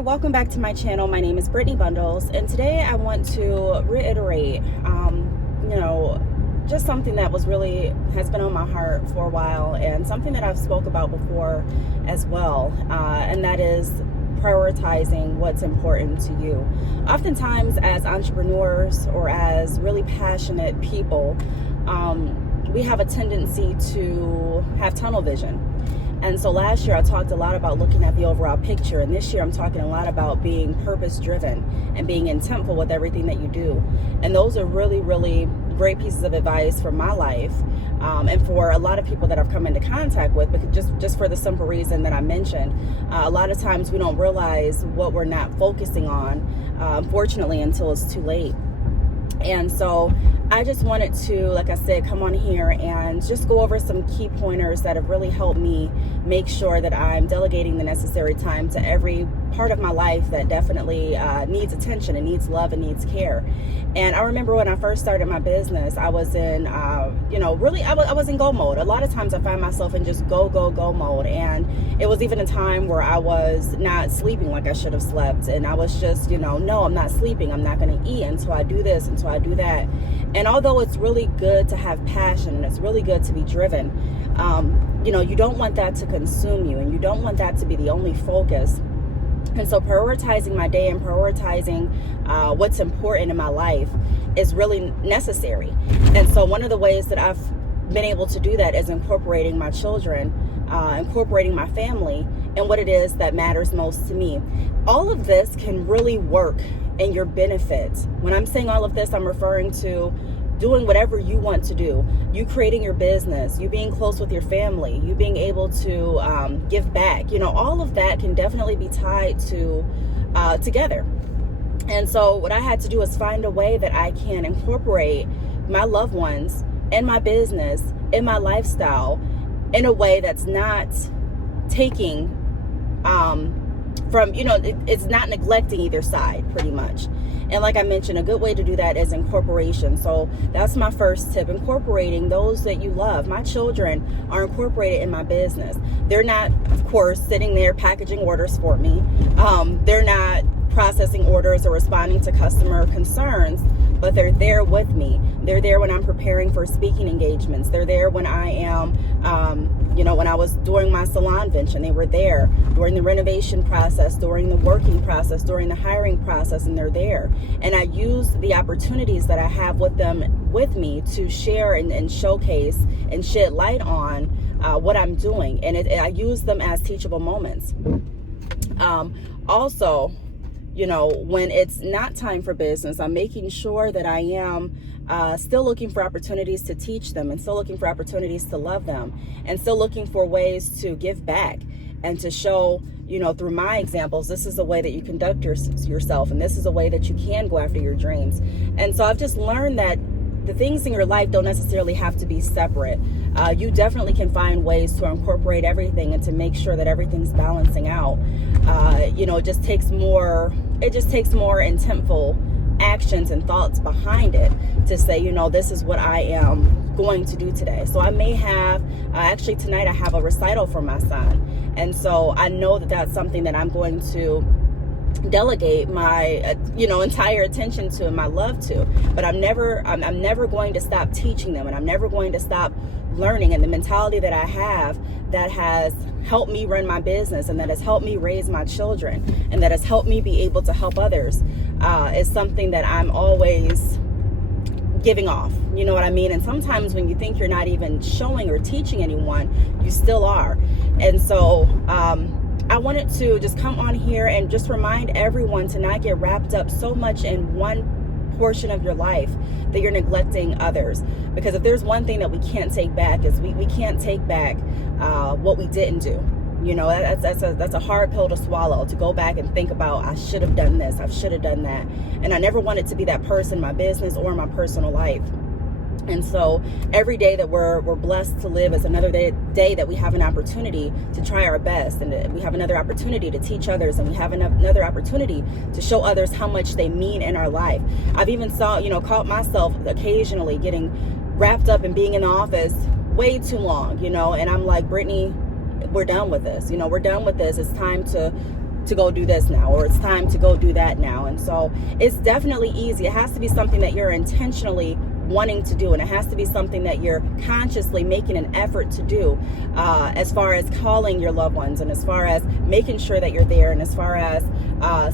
there, welcome back to my channel. My name is Brittney Bundles, and today I want to reiterate just something that has been on my heart for a while, and something that I've spoke about before as well, and that is prioritizing what's important to you. Oftentimes as entrepreneurs or as really passionate people, we have a tendency to have tunnel vision. And so last year I talked a lot about looking at the overall picture, and this year I'm talking a lot about being purpose driven and being intentful with everything that you do. And those are really, really great pieces of advice for my life, and for a lot of people that I've come into contact with, because just for the simple reason that I mentioned, a lot of times we don't realize what we're not focusing on, unfortunately, until it's too late. And so I just wanted to, like I said, come on here and just go over some key pointers that have really helped me make sure that I'm delegating the necessary time to every part of my life that definitely needs attention and needs love and needs care. And I remember when I first started my business, I was in, I was in go mode. A lot of times I find myself in just go mode. And it was even a time where I was not sleeping like I should have slept. And I was just, no, I'm not sleeping. I'm not going to eat until I do this, until I do that. And although it's really good to have passion and it's really good to be driven, you don't want that to consume you, and you don't want that to be the only focus. And so prioritizing my day and prioritizing what's important in my life is really necessary. And so one of the ways that I've been able to do that is incorporating my children, incorporating my family, and what it is that matters most to me. All of this can really work in your benefit. When I'm saying all of this, I'm referring to doing whatever you want to do, you creating your business, you being close with your family, you being able to give back. All of that can definitely be tied to together. And so what I had to do is find a way that I can incorporate my loved ones in my business, in my lifestyle, in a way that's not taking it's not neglecting either side, pretty much. And like I mentioned, a good way to do that is incorporation. So that's my first tip, incorporating those that you love. My children are incorporated in my business. They're not, of course, sitting there packaging orders for me. They're not processing orders or responding to customer concerns, but they're there with me. They're there when I'm preparing for speaking engagements. They're there when I am, when I was doing my salon venture. They were there during the renovation process, during the working process, during the hiring process, and they're there. And I use the opportunities that I have with them, with me, to share and showcase and shed light on what I'm doing. And I use them as teachable moments. Also, when it's not time for business, I'm making sure that I am still looking for opportunities to teach them, and still looking for opportunities to love them, and still looking for ways to give back and to show, through my examples, this is a way that you conduct yourself, and this is a way that you can go after your dreams. And so I've just learned that the things in your life don't necessarily have to be separate. You definitely can find ways to incorporate everything and to make sure that everything's balancing out. It just takes more intentful actions and thoughts behind it to say, this is what I am going to do today. So I may have, actually tonight I have a recital for my son. And so I know that that's something that I'm going to delegate my entire attention to and my love to. But I'm never going to stop teaching them, and I'm never going to stop learning. And the mentality that I have that has helped me run my business, and that has helped me raise my children, and that has helped me be able to help others, is something that I'm always giving off. You know what I mean? And sometimes when you think you're not even showing or teaching anyone, you still are. And so I wanted to just come on here and just remind everyone to not get wrapped up so much in one portion of your life that you're neglecting others. Because if there's one thing that we can't take back, is we can't take back what we didn't do. That's a hard pill to swallow, to go back and think about, I should have done this, I should have done that. And I never wanted to be that person in my business or in my personal life. And so every day that we're blessed to live is another day that we have an opportunity to try our best, and we have another opportunity to teach others, and we have another opportunity to show others how much they mean in our life. I've even caught myself occasionally getting wrapped up in being in the office way too long, and I'm like, Brittney, we're done with this. We're done with this. It's time to to go do this now, or it's time to go do that now. And so it's definitely easy. It has to be something that you're intentionally wanting to do, and it has to be something that you're consciously making an effort to do, as far as calling your loved ones, and as far as making sure that you're there, and as far as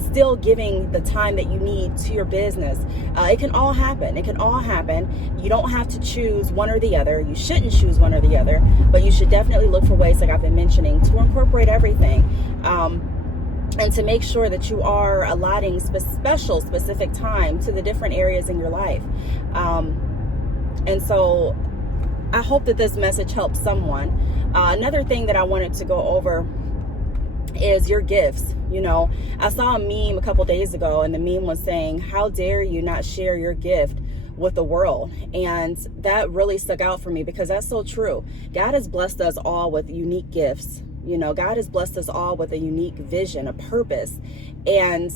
still giving the time that you need to your business. It can all happen. It can all happen. You don't have to choose one or the other. You shouldn't choose one or the other, but you should definitely look for ways, like I've been mentioning, to incorporate everything. And to make sure that you are allotting specific time to the different areas in your life. And so I hope that this message helps someone. Another thing that I wanted to go over is your gifts. You know, I saw a meme a couple days ago, and the meme was saying, how dare you not share your gift with the world? And that really stuck out for me, because that's so true. God has blessed us all with unique gifts. You know, God has blessed us all with a unique vision, a purpose. And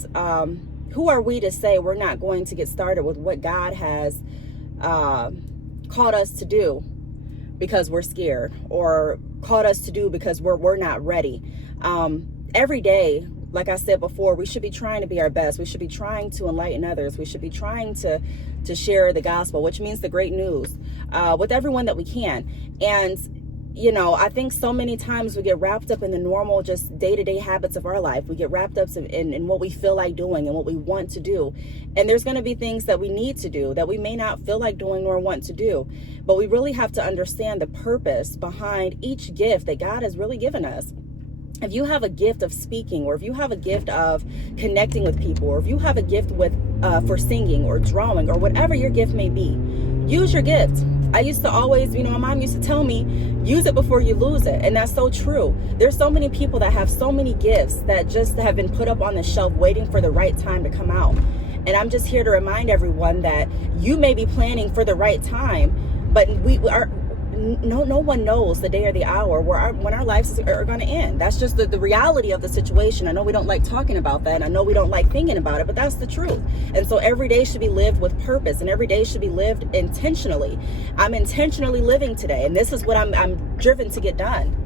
who are we to say we're not going to get started with what God has called us to do because we're scared, or called us to do because we're not ready? Every day, like I said before, we should be trying to be our best. We should be trying to enlighten others. We should be trying to share the gospel, which means the great news, with everyone that we can. And you know, I think so many times we get wrapped up in the normal, just day-to-day habits of our life. We get wrapped up in what we feel like doing and what we want to do. And there's going to be things that we need to do that we may not feel like doing nor want to do. But we really have to understand the purpose behind each gift that God has really given us. If you have a gift of speaking, or if you have a gift of connecting with people, or if you have a gift for singing or drawing, or whatever your gift may be, use your gift. I used to always, my mom used to tell me, use it before you lose it. And that's so true. There's so many people that have so many gifts that just have been put up on the shelf waiting for the right time to come out. And I'm just here to remind everyone that you may be planning for the right time, but no one knows the day or the hour when our lives are going to end. That's just the reality of the situation. I know we don't like talking about that. I know we don't like thinking about it, but that's the truth. And so every day should be lived with purpose, and every day should be lived intentionally. I'm intentionally living today, and this is what I'm driven to get done.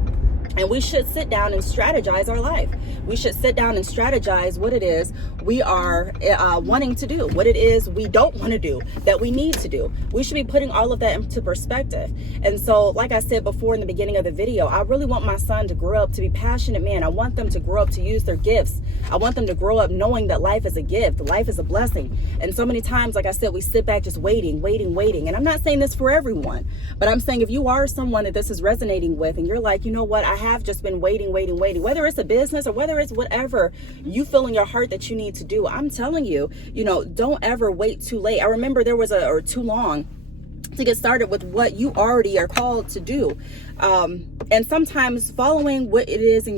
And we should sit down and strategize our life. We should sit down and strategize what it is we are wanting to do, what it is we don't want to do, that we need to do. We should be putting all of that into perspective. And so, like I said before in the beginning of the video, I really want my son to grow up to be passionate men. I want them to grow up to use their gifts. I want them to grow up knowing that life is a gift, life is a blessing. And so many times, like I said, we sit back just waiting. And I'm not saying this for everyone, but I'm saying if you are someone that this is resonating with, and you're like, you know what, I have just been waiting, whether it's a business or whether it's whatever you feel in your heart that you need to do, I'm telling you, don't ever wait too late. I remember there was or too long to get started with what you already are called to do. And sometimes following what it is in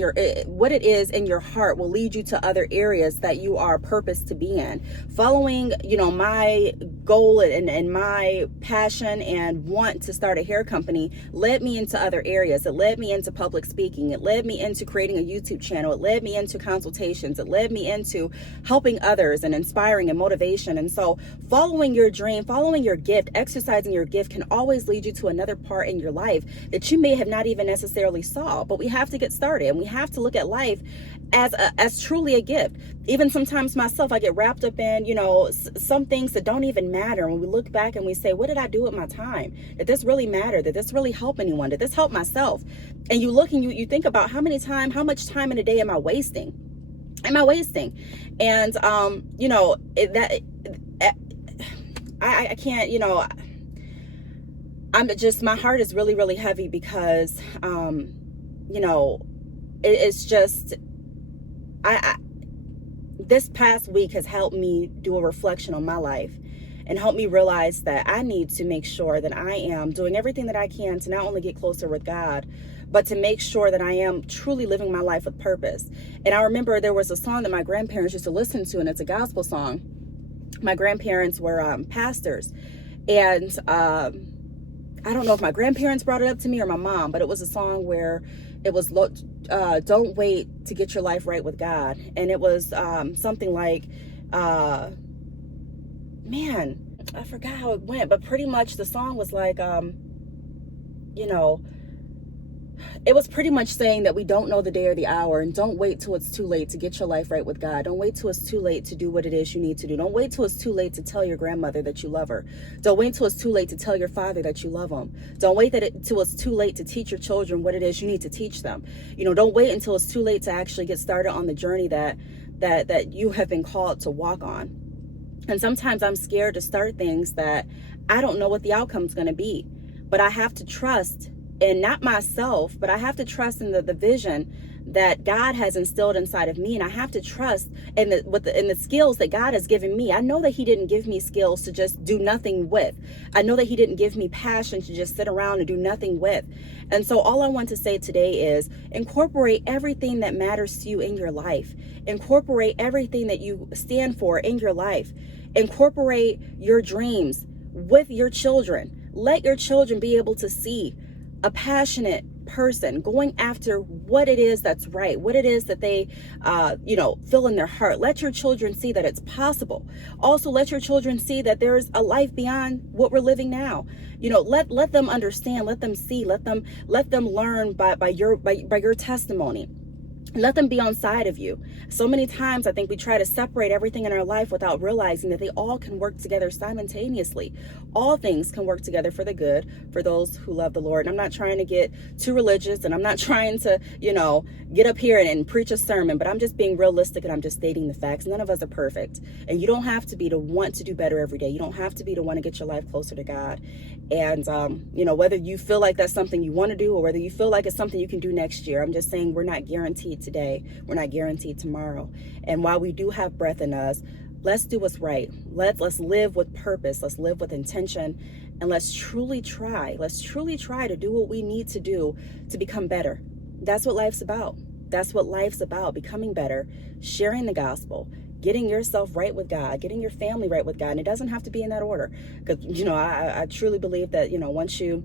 your heart will lead you to other areas that you are purposed to be in. Following, my goal and my passion and want to start a hair company led me into other areas. It led me into public speaking. It led me into creating a YouTube channel. It led me into consultations. It led me into helping others and inspiring and motivation. And so following your dream, following your gift, exercising your gift can always lead you to another part in your life that you may have not even necessarily saw. But we have to get started, and we have to look at life as truly a gift. Even sometimes myself, I get wrapped up in, some things that don't even matter. When we look back and we say, what did I do with my time? Did this really matter? Did this really help anyone? Did this help myself? And you look and you think about how much time in a day am I wasting? And, I can't, my heart is really, really heavy because, it's just, this past week has helped me do a reflection on my life and help me realize that I need to make sure that I am doing everything that I can to not only get closer with God, but to make sure that I am truly living my life with purpose. And I remember there was a song that my grandparents used to listen to, and it's a gospel song. My grandparents were pastors, and I don't know if my grandparents brought it up to me or my mom, but it was a song where it was, don't wait to get your life right with God. And it was something like, I forgot how it went, but pretty much the song was like, it was pretty much saying that we don't know the day or the hour, and don't wait till it's too late to get your life right with God. Don't wait till it's too late to do what it is you need to do. Don't wait till it's too late to tell your grandmother that you love her. Don't wait till it's too late to tell your father that you love him. Don't wait till it's too late to teach your children what it is you need to teach them. Don't wait until it's too late to actually get started on the journey that you have been called to walk on. And sometimes I'm scared to start things that I don't know what the outcome's going to be, but I have to trust, and not myself, but I have to trust in the vision that God has instilled inside of me. And I have to trust in the skills that God has given me. I know that he didn't give me skills to just do nothing with. I know that he didn't give me passion to just sit around and do nothing with. And so all I want to say today is incorporate everything that matters to you in your life. Incorporate everything that you stand for in your life. Incorporate your dreams with your children. Let your children be able to see a passionate person going after what it is that's right, what it is that they feel in their heart. Let your children see that it's possible. Also, let your children see that there's a life beyond what we're living now. Let them understand, let them see, let them learn by your testimony. Let them be on side of you. So many times I think we try to separate everything in our life without realizing that they all can work together simultaneously. All things can work together for the good for those who love the Lord. And I'm not trying to get too religious, and I'm not trying to, get up here and preach a sermon, but I'm just being realistic, and I'm just stating the facts. None of us are perfect. And you don't have to be to want to do better every day. You don't have to be to want to get your life closer to God. And, whether you feel like that's something you want to do or whether you feel like it's something you can do next year, I'm just saying we're not guaranteed today. We're not guaranteed tomorrow. And while we do have breath in us, let's do what's right. Let's live with purpose. Let's live with intention. And let's truly try. Let's truly try to do what we need to do to become better. That's what life's about. That's what life's about, becoming better, sharing the gospel, getting yourself right with God, getting your family right with God. And it doesn't have to be in that order. Because, I truly believe that, once you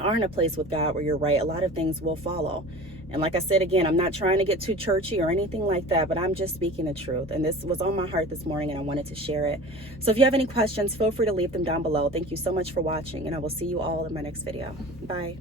are in a place with God where you're right, a lot of things will follow. And like I said, again, I'm not trying to get too churchy or anything like that, but I'm just speaking the truth. And this was on my heart this morning, and I wanted to share it. So if you have any questions, feel free to leave them down below. Thank you so much for watching, and I will see you all in my next video. Bye.